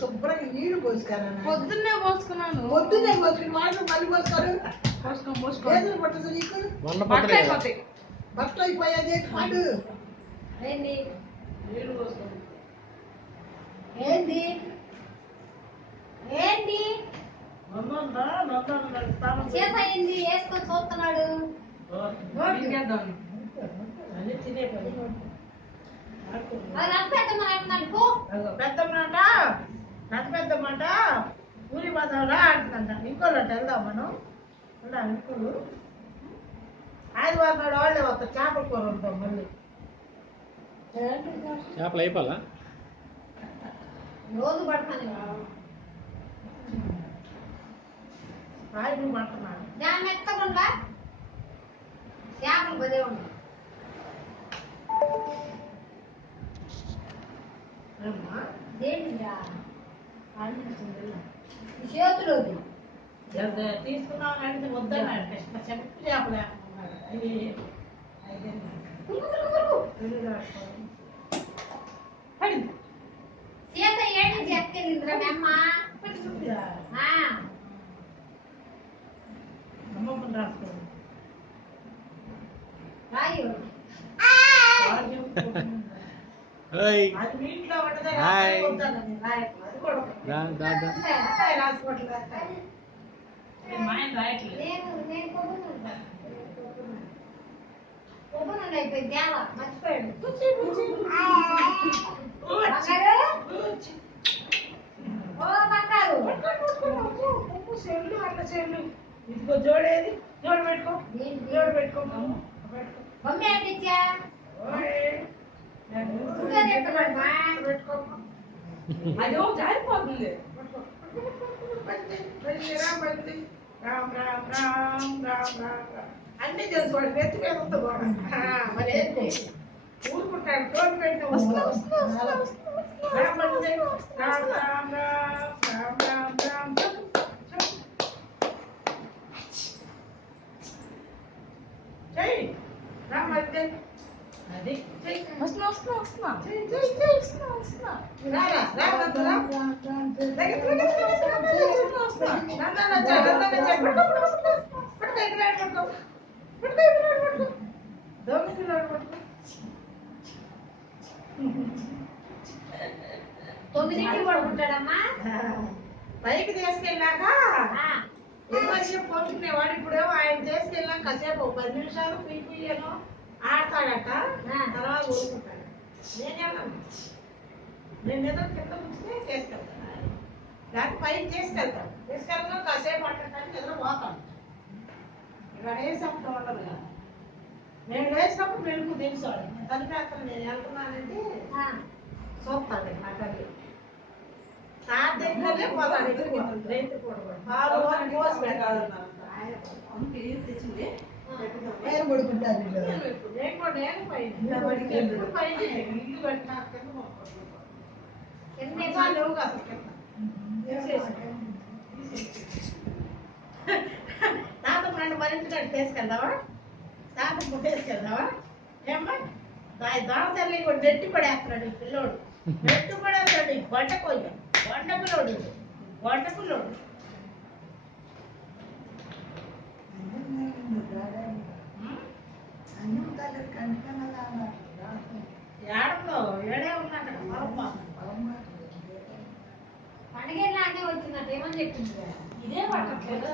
శుభ్రంగా నీళ్లు పోసుకున్నాను. పొద్దున్నే పోసుకున్నాను. పొద్దున్నే పోసుకుని మాటలు మళ్ళీ పోసుకోరు. ఏదో పట్టదు నీకు. బట్టలు అయిపోయేది కాదు. ఏంది నీళ్లు పోసుకోండి. ఏంది ఏంది చేత అయింది వేసుకొని చూస్తున్నాడు. అన్ని తినే పని. అది అంటున్నాడు పో. పెద్దమ్మంట పెద్దమ్మంట ఊరి బదాలా అంటుందంట. ఇంకోళ్ళు వెళ్దాం మనం ఇంకోళ్ళు ఆదివారం నాడు వాళ్ళే వస్తారు. చేపల కూర ఉంటాం. మళ్ళీ చేపలు అయిపోలా రోజు పడతాను రాయిని పడుతున్నాడు. దాని మెత్తకుండా చేపలు బదే ఉండవు. ఏంటిరా చేతులు తీసుకున్నాం అంటే వద్దన్నాడు. చెప్పు చేపలే సీత ఏంటి చెప్కెళ్ళిందిరా మీ అమ్మ. అమ్మమ్మని రాసుకో. రాయు అది మీ ఇంట్లో ఉండదే. హాయ్. అది కూడా రాసుకోవట్లేదు. మా ఆయన రాయట్లేదు. నేను కొబ్బరి అయిపోయింది. దేవా మర్చిపోయాడు. బంగారు చెల్లు అన్న చెల్లు ఇదిగో జోడేది. జోడు పెట్టుకో. జోడు పెట్టుకో. మమ్మీ అంటిచ్చా అయ్యో జారిపోతుంది. రామ్ రామ్ రామ్ రామ్ రామ్ అన్ని తెలుసుకోండి. నెత్తి మీద ఉంది కూడా. మరి ఏంటి ఊరుకుంటాడు. తోడు పెట్టి వస్తున్నా రామ్ రామ్ రామ్ రామ్ రామ్ రామ్ రామ్ చెయ్యి. రామ్ అంటే అది చెయ్యి. వస్తున్నా రారా రారా తొమ్మిదింటికి పడుకుంటాడమ్మా. పైకి తీసుకెళ్ళాక ఎక్కువసేపు పడుకునేవాడు. ఇప్పుడేమో ఆయన తీసుకెళ్ళాక కాసేపు 10 నిమిషాలు పీపీఏనో ఆడతాడట. తర్వాత ఊరుకుంటాడు. నేను ఏదో కింద కూర్చుని తీసుకెళ్తాను. దాన్ని పైకి తీసుకెళ్తాను. తీసుకెళ్ళగా కాసేపు పట్టడానికి ఎదురు పోతాను. ఇక్కడ ఏ శబ్దం ఉండదు కదా. నేను వేసినప్పుడు మెరుపు తెలుసాడు. తల్లిపేస్తాను. నేను వెళ్తున్నానంటే చూస్తాడు. నా తల్లి సాధ్యంగానే పోతాడు. రైతు కూడా పాలు పోసి పెట్టాలి. నేను పడుకుంటాను. నేను పైన ఇల్లు కట్టినా కింద లేవు కదా. తాత రెండు మరింటి కాడికి తీసుకెళ్దావా? తాత తీసుకెళ్దావా? ఏమ్మా దావ తల్లి కూడా నెట్టి పడేస్తున్నాడు ఈ పిల్లోడు. నెట్టు పడేస్తాడు. గొడ్డ కొయ్య గొడ్డ పిల్లోడు. గొడ్డ పిల్లోడు ఏడంలో ఏడే ఉన్నాడు. పండుగ అన్నీ వచ్చినట్టు ఏమని చెప్పింది. ఇదే పట్టట్లేదు.